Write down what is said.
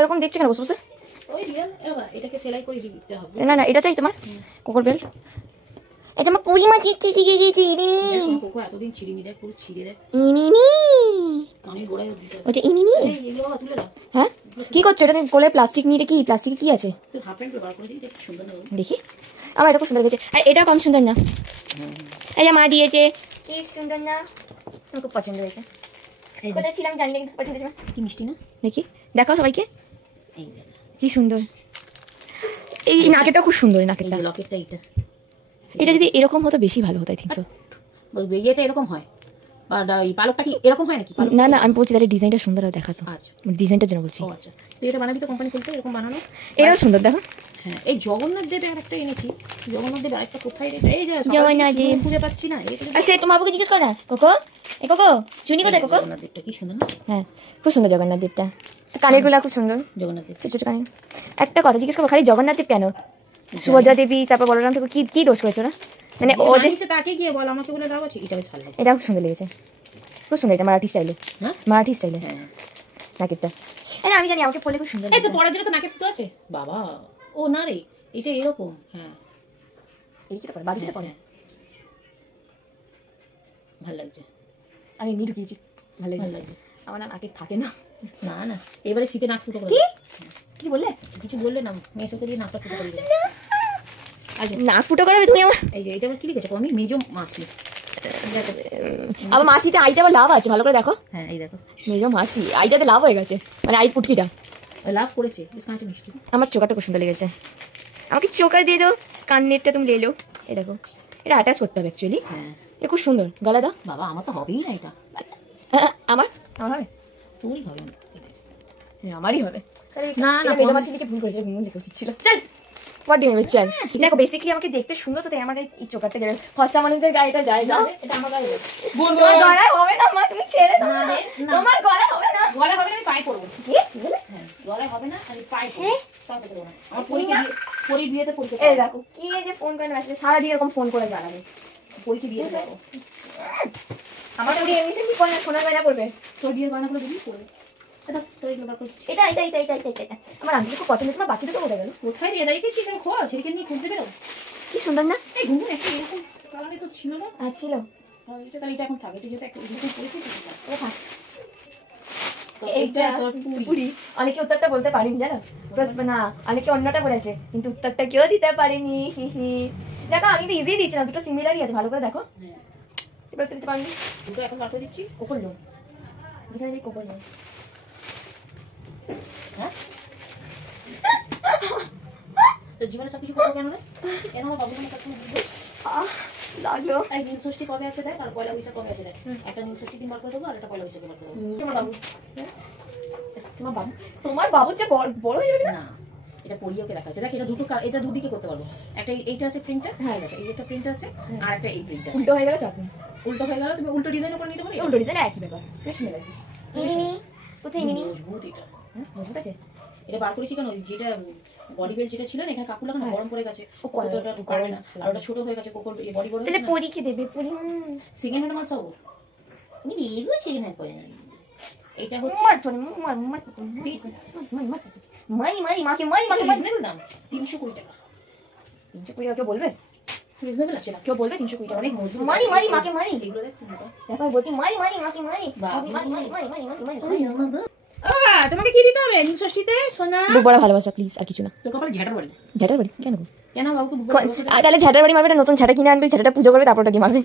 এরকম দেখছে কেন বসে বসে? ওই রিয়েল এটাকে সেলাই করে দিতে হবে। না না এটা চাই তোমার কোকোর বেল্ট। এটা আমার পরিমা চিঠি শিখে গেছি। ইমিমি কোকো এতদিন ছিড়িনি দেখ, পুরো ছিড়ে দেখ। ইমিমি কানের গোড়ায় দিতে ওটা ইমিমি। এইগুলো বাবা তুলে দাও। হ্যাঁ কি করছো? এটা কোলে প্লাস্টিক নিয়ে কি প্লাস্টিকে কি আছে? তুই হাফ প্যান্ট ব্যবহার করে দিই, দেখি সুন্দর না? দেখি আমার এটা খুব সুন্দর হয়েছে। আর এটা কম সুন্দর না? এই যে মা দিয়েছে কি সুন্দর না, আমার খুব পছন্দ হয়েছে। কোথায় ছিলাম জানি না, কিন্তু পছন্দ হয়েছে। কি মিষ্টি না? দেখি দেখাও সবাইকে এই কি সুন্দর। এই নাকেরটা খুব সুন্দর, নাকেরটা লকেটটা এইটা। এটা যদি এরকম হতো বেশি ভালো হতো আই থিঙ্ক সো। এটা এরকম হয় বা এই পালকটা কি এরকম হয় নাকি? না না আমি বলছি তাহলে ডিজাইনটা সুন্দর হয় দেখাতো। আচ্ছা ডিজাইনটার জন্য বলছি। ও আচ্ছা, তুই এটা বানাবি তো কোম্পানি খুলতে এরকম বানানো? এটাও সুন্দর দেখো। হ্যাঁ এই জগন্নাথ দেবের আরেকটা এনেছি। জগন্নাথ দেব আরেকটা কোথায় রে? এই যে জগন্নাথ দেব খুঁজে পাচ্ছি না। আচ্ছা তোমার বাবুকে জিজ্ঞেস কর না। কোকো এ কোকো চুনি কোথায়? কোকো জগন্নাথ দেবটা কি সুন্দর না? হ্যাঁ খুব সুন্দর জগন্নাথ দেবটা। কানের গুলা খুব সুন্দর জগন্নাথ দেব ছোট ছোট কানের। একটা কথা জিজ্ঞেস করবো, খালি জগন্নাথ দেব কেন? সুভদ্রা দেবী তারপর বলরাম ঠাকুর কি কি দোষ করেছে ওরা? মানে ওদের তাকে গিয়ে বল, আমাকে বলে দাও আছে। এটা বেশ ভালো লাগে, এটা খুব সুন্দর লেগেছে, খুব সুন্দর। এটা মারাঠি স্টাইলে। হ্যাঁ মারাঠি স্টাইলে হ্যাঁ নাকেরটা। আমি জানি আমাকে পড়লে খুব সুন্দর। এই তো পরার জন্য তো নাকে ফুটো আছে বাবা। ও না রে এটা এরকম। হ্যাঁ এই যেটা পড়ে বাদিকটা পড়ে ভালো লাগছে। আমি এমনি ঢুকিয়েছি ভালো ভালো লাগছে। লাগছে। আমার না নাকে থাকে না। না না এবারে শীতে নাক ফুটো করে কি দাও। কিছু বললে? কিছু বললে না, মেয়েকে দিয়ে নাকটা ফুটো করে দিও। নাক ফুটো করাবে তুমি আমার? এই যে এটা আবার কি লিখেছে? আমি মেজো মাসি। আবার মাসিতে আইটা আবার লাভ আছে, ভালো করে দেখো। হ্যাঁ এই দেখো মেজো মাসি আইটাতে লাভ হয়ে গেছে, মানে আই পুটকিটা লাভ করেছে। বেশ কাঁচা মিষ্টি। আমার চোকারটা খুব সুন্দর লেগেছে। আমাকে চোকার দিয়ে দাও, কান্নেরটা তুমি লে লো। এই দেখো এটা অ্যাটাচ করতে হবে অ্যাকচুয়ালি। হ্যাঁ এটা খুব সুন্দর। গলা দাও। বাবা আমার তো হবেই না এটা। আমার আমার হবে? তোরই হবে না। হ্যাঁ আমারই হবে। না না মেজো মাসি লিখে ভুল করেছে, গুনগুন লিখে উচিত ছিল। চল হোয়াট ডু ইউ মিন? চল দেখো বেসিক্যালি আমাকে দেখতে সুন্দর তো, তাই আমার এই চোকারটা যাবে। ফর্সা মানুষদের গায়েটা যায় না, এটা আমার গায়ে যাবে। তোমার গলায় হবে না মা, তুমি ছেড়ে দাও না। তোমার গলায় হবে না। গলায় হবে না, আমি পায়ে পড়বো। কি বলে? হ্যাঁ গলায় হবে না, আমি পায়ে পড়বো। তাও পেতে দেবো না। আমার পরীর বিয়েতে পড়তে। এই দেখো কি যে ফোন করে না, সারা দিন এরকম ফোন করে জানাবে। পরীকে বিয়েতে যাবো। আমার পরি এমনি কি করে সোনা গয়না করবে? তোর বিয়ে গয়না করে দিবি পড়বে। এটা তোর এগুলো বার করছি। এটা এটা এটা এটা এটা এটা আমার আন্টি খুব পছন্দ। তোমার বাকি দুটো কোথায় গেল? কোথায় রে দাঁড়িয়ে কি যেন খোল সেদিকে নিয়ে খুঁজতে বেরো। কি সুন্দর না? এই ঘুমু একটা এরকম কালারে তো ছিল না। ছিল। এটা তাহলে এটা এখন থাকে। এটা যেটা একটা এরকম পড়েছে সেটা। এটা থাক। তো এইটা তোর পুরি। অনেকে উত্তরটা বলতে পারিনি জানো, না অনেকে অন্যটা বলেছে কিন্তু উত্তরটা কেউ দিতে পারেনি। দেখো আমি তো ইজি দিয়েছিলাম, দুটো সিমিলারই আছে, ভালো করে দেখো। হ্যাঁ এবার দিতে পারিনি। দুটো এখন বার করে দিচ্ছি। কোকর লো, যেখানে যে কোকর লো। হ্যাঁ তো জীবনে সব কিছু করবো কেন রে? কেন আমার বাবুকে আমার কাছে বুঝবো? লাগলো। এই নীল ষষ্ঠী কবে আছে দেখ, আর পয়লা বৈশাখ কবে আছে দেখ। একটা নীল ষষ্ঠী দিন বার করে দেবো, আর একটা পয়লা বৈশাখে বার করে দেবো। তোমার বাবু তোমার বাবুর যে বড় হয়ে যাবে না, এটা পরিয়ে ওকে দেখাচ্ছে। দেখ এটা দুটো এটা দুদিকে করতে পারবো। একটা এইটা আছে প্রিন্টার। হ্যাঁ দেখো এই একটা প্রিন্ট আছে, আর একটা এই প্রিন্টার। উল্টো হয়ে গেল চাকরি। উল্টো হয়ে গেল, তুমি উল্টো ডিজাইন করে নিতে পারো। উল্টো ডিজাইন একই ব্যাপার, বেশ সুন্দর লাগে। ইমিমি কোথায়? ইমিমি মজবুত এটা। হ্যাঁ মজবুত আছে। এটা বার করেছি কেন, যেটা বডি বেল্ট যেটা ছিল না এখানে কাপড় লাগানো গরম পড়ে গেছে, ও কতটা ঢুকাবে না, আর ওটা ছোট হয়ে গেছে কোকর এই বডি বড়। তাহলে পরি কি দেবে? পরি সেকেন্ড হ্যান্ড মাল সব নি বেগু সেকেন্ড হ্যান্ড করে না। এটা হচ্ছে মার তোরে মার মার মাই মাই মাকে মাই মাকে রিজনেবল দাম 320 টাকা। 320 টাকা কেউ বলবে? রিজনেবল আছে না, কেউ বলবে 320 টাকা? অনেক মজবুত। মারি মারি মাকে মারি। এগুলো দেখ তুমি দেখো আমি বলছি মারি মারি মাকে মারি। বাবা মারি মারি মারি মারি মারি মারি। তোমাকে কি দিতে হবে নীল ষষ্ঠীতে সোনা? বুক বড় ভালোবাসা প্লিজ, আর কিছু না। তোর কপালে ঝাঁটার বাড়ি। ঝাঁটার বাড়ি কেন? কেন বাবুকে তাহলে ঝাঁটার বাড়ি মারবে, নতুন ঝাঁটা কিনে আনবে, ঝাঁটাটা পুজো করবে, তারপর ওটা কি মারবে?